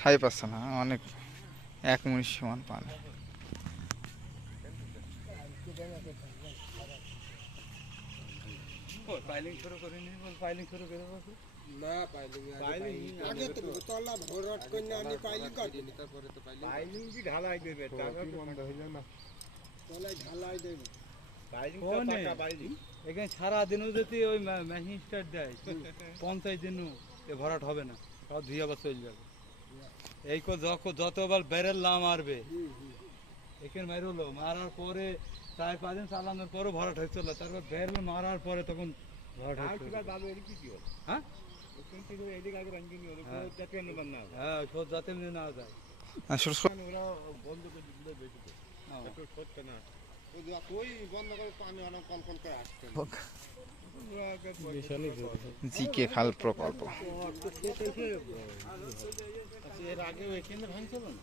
থাই পাচ্ছে না অনেক, 1 মিনিট সমান পানি। পাইলিং শুরু করিনি, পাইলিং শুরু করে বসে না পাইলিং আগে তো তলা ভরাট করে আমি পাইলিং কাটি তারপরে তো পাইলিং কি ঢালাই দেবে, তারপর বন্ধ হইল না, তলায় ঢালাই দেবে পাইলিং তো পাকা পাইলিং। এখানে সারা দিনও যদি ওই মেশিন স্টার্ট দেয় 50 দিনও এ ভরাট হবে না, সব ধুয়ে আবার চলে যাবে। এই যতবার বেরেল না মারবে, এখানে মেরলো মারার পরে 4-5 দিন চালানোর পরও ভরাট হয়েছিল, তারপর বেরেল মারার পরে তখন ভরাট হয়েছিল। হ্যাঁ হ্যাঁ, সব যাতে না যায় ওরা বন্ধ করে দিলে বেশি করতে না, ওই বন্ধ করে পানি অনেক কনকন করে আসছে। জিকে খাল প্রকল্প। এর আগে এখানে ভাঙছিল না,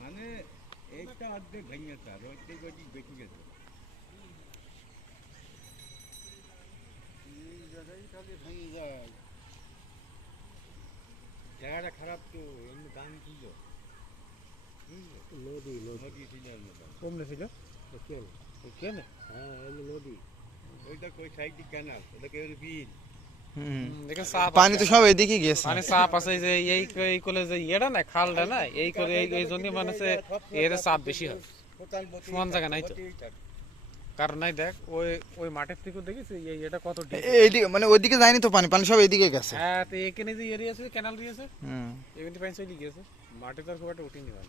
মানে এইটা অর্ধেক ভেঙেছে আর অর্ধেক বেশি গেছে। ভেঙে যায় জায়গাটা খারাপ তো, এমনি দাম ছিল, নদী নদী ছিল কমলে ছিল কেন? হ্যাঁ এমনি নদী, ওইটা কই সাইড ক্যানাল, ওটা কেউ বিল। পানি তো সব এদিকে গেছে, মানে চাপ আছে যে এই করে যে ইয়েটা না খালটা না, এই করে এই জন্য মানে এর চাপ বেশি হয়, সমান জায়গা নাই তো। কারণ নাই দেখ ওই মাঠের থেকে দেখিস এটা কত এইদিকে, মানে ওইদিকে যায়নি তো পানি, পানি সব এদিকে গেছে। হ্যাঁ, তো এখানে যে এরিয়া আছে ক্যানাল দিয়েছে, এখানে পানি চলে গিয়েছে, মাঠে তো আর খুব একটা উঠিনি ভাই।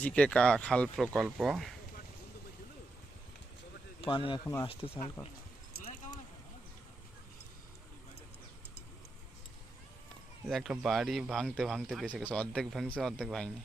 জিকে খাল প্রকল্প, পানি এখনো আসতে চাল করে। একটা বাড়ি ভাঙতে ভাঙতে বেঁচে গেছে, অর্ধেক ভাঙছে অর্ধেক ভাঙনি।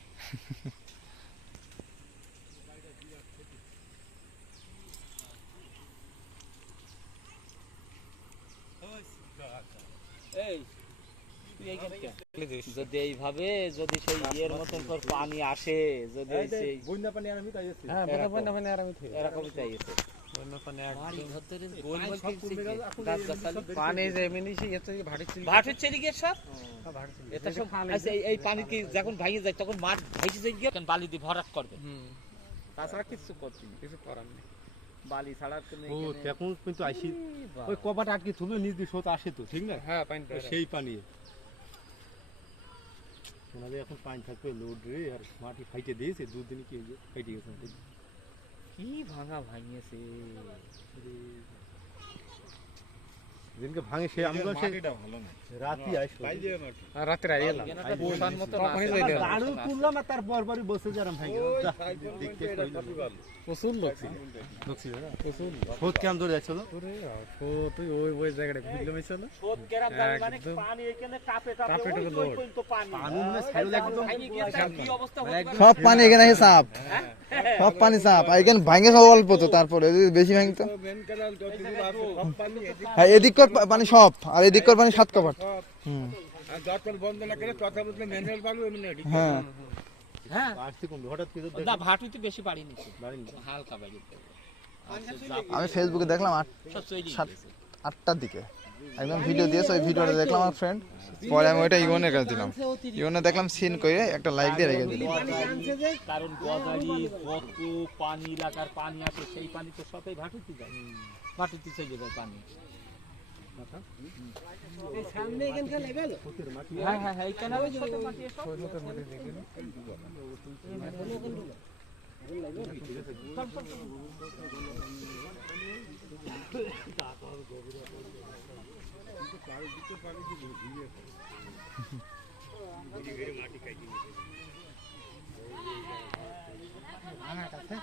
যদি এইভাবে যদি সেই ইয়ের মতন করে পানি আসে, যদি সেই বন্যা পানি আর আমি তাই আছে, হ্যাঁ বন্যা পানি আর আমি এরকমই চাইছে বন্যা পানি পানি যে এমনি ভাটের চলে গিয়ে সব এটা সব এই পানি কি যখন ভাঙে যায় তখন মাঠ ভাইসে যায় গিয়ে বালি দিয়ে ভরাট করবে, তাছাড়া কিছু করতে কিছু করার নেই। বালি ছাড়া ও এখন কিন্তু আইসি ওই কপাট আটকে থুবে নিজ দিয়ে সোত আসে তো, ঠিক না? হ্যাঁ পানি সেই পানি ওনাদের এখন পানি থাকবে লোড রে, আর মাটি ফাইটে দিয়েছে, দুদিন কি ফাইটে গেছে, কি ভাঙা ভাঙিয়েছে দিনকে ভাঙে সে আমরা ভালো না রাতি আসলো, রাতে এলাম বসার মতো দাঁড়ু তুললাম আর তার পরপরই বসে যারাম ভাঙে দেখতে প্রচুর লোক ছিল, প্রচুর সোত কেমন ধরে যাচ্ছিল, তুই ওই জায়গাটা ঘুরলে মেছিল সব গ্রাম মানে পানি এখানে কাপে কাপে ওই পর্যন্ত পানি মানে ছাইল একদম কি অবস্থা হতে পারে, সব পানি এখানে এসে চাপ, সব পানি চাপ, এখানে ভাঙে সব অল্প তো, তারপরে বেশি ভাঙতো। হ্যাঁ এদিক কর পানি সব, আর এদিক কর পানি 7 কপাট। বন্ধ না করে কথা বলতে ম্যানুয়াল পারবো এমনি। হ্যাঁ হ্যাঁ আসতে কম হঠাৎ করে না ভাটুতে বেশি বাড়ি নিছে, হালকা বাড়ি, আমি ফেসবুকে দেখলাম সব চলে 8টার দিকে একদম ভিডিও দিয়েছে, ওই ভিডিওটা দেখলাম আমার ফ্রেন্ড, পরে আমি ওইটা ইওনের কাছে দিলাম, ইওনে দেখলাম সিন করে একটা লাইক দিয়ে রেখে দিলাম। কারণ গজারি কত পানি এলাকার পানি আসে, সেই পানি তো সবই ভাটুতে যায়, ভাটুতে চলে যায় পানি। সামনে এখানকার লেভেল হ্যাঁ হ্যাঁ হ্যাঁ এইখানে ছোট মাটি সব ছোট মাটি দেখেন ভাঙা কাছে